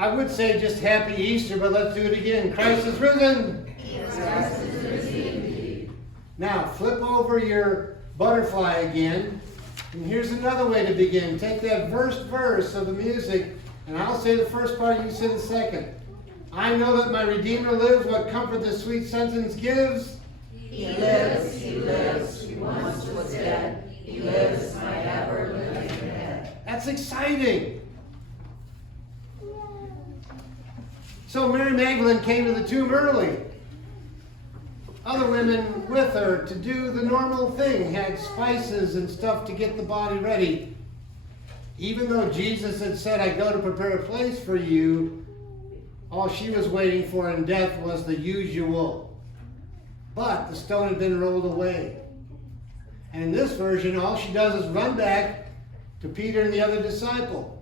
I would say just Happy Easter, but let's do it again. Christ is risen. Christ is risen indeed. Now, flip over your butterfly again. And here's another way to begin. Take that first verse of the music, and I'll say the first part, you say the second. I know that my Redeemer lives. What comfort this sweet sentence gives. He lives, he lives, he once was dead. He lives, my ever-living head. That's exciting. So Mary Magdalene came to the tomb early. Other women with her to do the normal thing, had spices and stuff to get the body ready. Even though Jesus had said, I go to prepare a place for you, all she was waiting for in death was the usual. But the stone had been rolled away. And in this version, all she does is run back to Peter and the other disciple.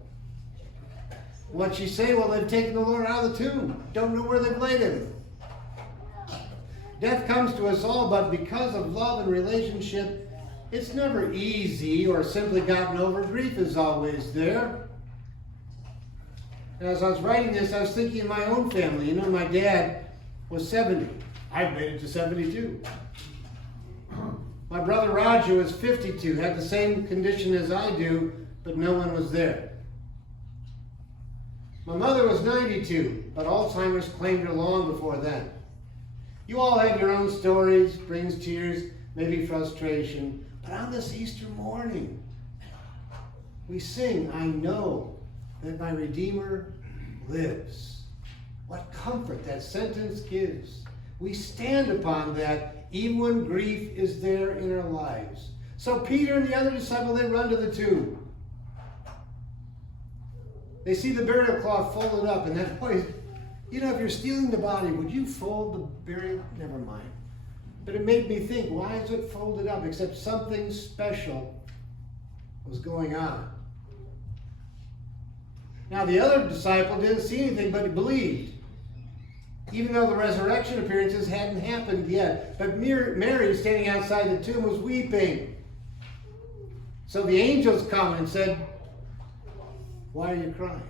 What'd she say? Well, they've taken the Lord out of the tomb. Don't know where they've laid him. Death comes to us all, but because of love and relationship, it's never easy or simply gotten over. Grief is always there. As I was writing this, I was thinking of my own family. You know, my dad was 70. I've made it to 72. My brother Roger was 52, had the same condition as I do, but no one was there. My mother was 92, but Alzheimer's claimed her long before then. You all have your own stories, brings tears, maybe frustration. But on this Easter morning, we sing, I know that my Redeemer lives. What comfort that sentence gives. We stand upon that even when grief is there in our lives. So Peter and the other disciple, they run to the tomb. They see the burial cloth folded up, and that always, you know, if you're stealing the body, would you fold the burial? Never mind. But it made me think, why is it folded up? Except something special was going on. Now, the other disciple didn't see anything, but he believed. Even though the resurrection appearances hadn't happened yet. But Mary, standing outside the tomb, was weeping. So the angels come and said, why are you crying?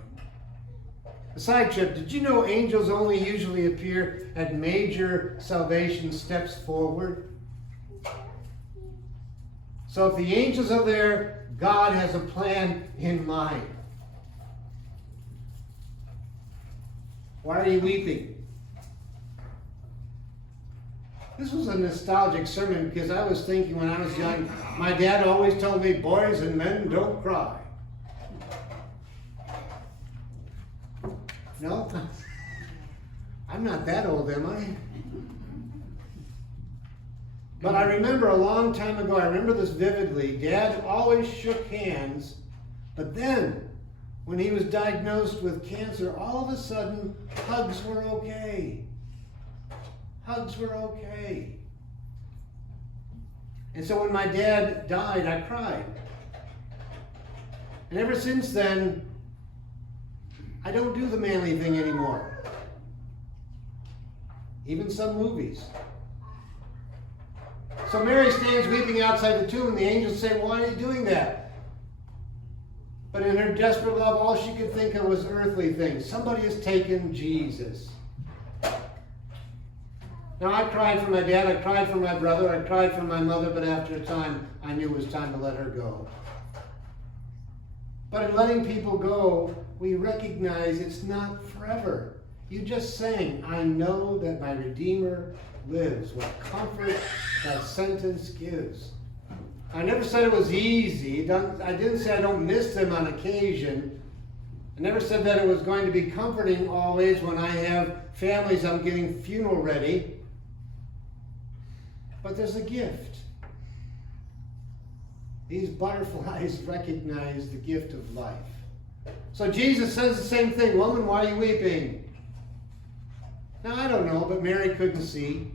A side trip, did you know angels only usually appear at major salvation steps forward? So if the angels are there, God has a plan in mind. Why are you weeping? This was a nostalgic sermon because I was thinking when I was young, my dad always told me, boys and men don't cry. No? I'm not that old, am I? But I remember a long time ago, I remember this vividly, Dad always shook hands, but then, when he was diagnosed with cancer, all of a sudden, hugs were okay. Hugs were okay. And so when my dad died, I cried. And ever since then, I don't do the manly thing anymore. Even some movies. So Mary stands weeping outside the tomb, and the angels say, why are you doing that? But in her desperate love, all she could think of was earthly things. Somebody has taken Jesus. Now, I cried for my dad, I cried for my brother, I cried for my mother, but after a time, I knew it was time to let her go. But in letting people go, we recognize it's not forever. You just sang, I know that my Redeemer lives. What comfort that sentence gives. I never said it was easy. I didn't say I don't miss them on occasion. I never said that it was going to be comforting always when I have families I'm getting funeral ready. But there's a gift. These butterflies recognize the gift of life. So Jesus says the same thing. Woman, why are you weeping? Now, I don't know, but Mary couldn't see.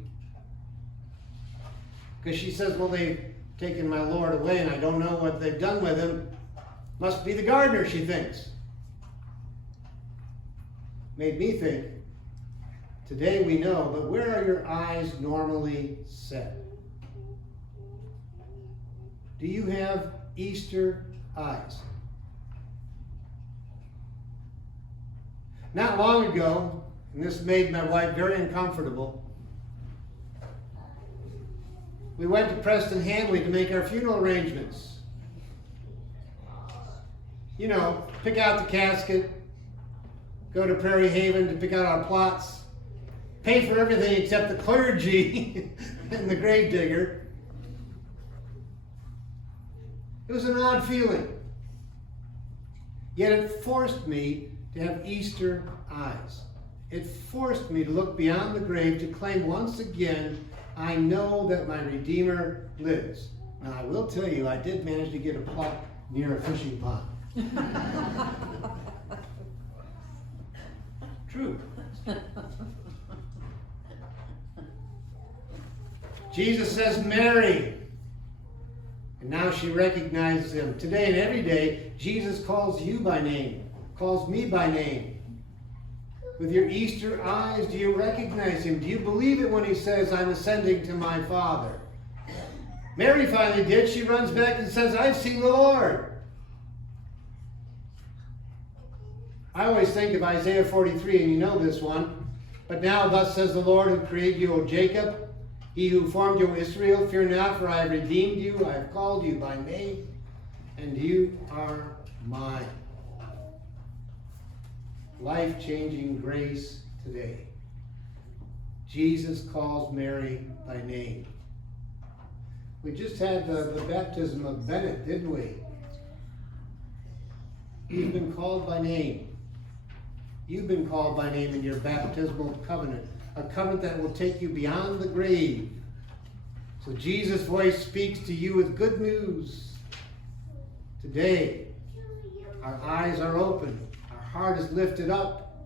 Because she says, well, they've taken my Lord away, and I don't know what they've done with him. Must be the gardener, she thinks. Made me think, today we know, but where are your eyes normally set? Do you have Easter eyes? Not long ago, and this made my wife very uncomfortable, we went to Preston Hanley to make our funeral arrangements. You know, pick out the casket, go to Prairie Haven to pick out our plots, pay for everything except the clergy and the grave digger. It was an odd feeling. Yet it forced me to have Easter eyes. It forced me to look beyond the grave to claim once again, I know that my Redeemer lives. Now I will tell you, I did manage to get a plot near a fishing pond. True. Jesus says, Mary. And now she recognizes him. Today and every day, Jesus calls you by name, calls me by name. With your Easter eyes, do you recognize him? Do you believe it when he says, I'm ascending to my Father? Mary finally did. She runs back and says, I've seen the Lord. I always think of Isaiah 43, and you know this one. But now thus says the Lord who created you, O Jacob, he who formed you, O Israel, fear not, for I have redeemed you. I have called you by name, and you are mine. Life-changing grace today. Jesus calls Mary by name. We just had the baptism of Bennett, didn't we? He's been called by name. You've been called by name in your baptismal covenant, a covenant that will take you beyond the grave. So Jesus' voice speaks to you with good news. Today, our eyes are open. Our heart is lifted up.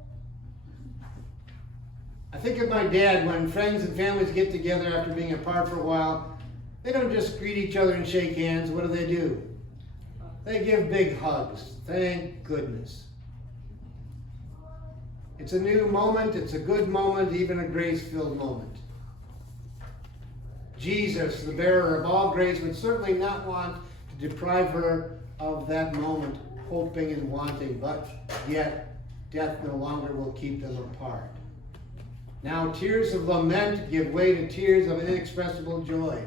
I think of my dad when friends and families get together after being apart for a while. They don't just greet each other and shake hands. What do? They give big hugs. Thank goodness. It's a new moment. It's a good moment, even a grace-filled moment. Jesus, the bearer of all grace, would certainly not want to deprive her of that moment, hoping and wanting, but yet death no longer will keep them apart. Now tears of lament give way to tears of inexpressible joy.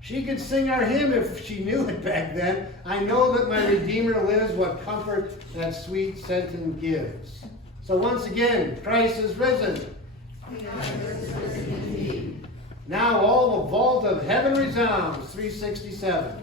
She could sing our hymn if she knew it back then. I know that my Redeemer lives, what comfort that sweet sentence gives. So once again, Christ is risen. Now all the vault of heaven resounds, 367.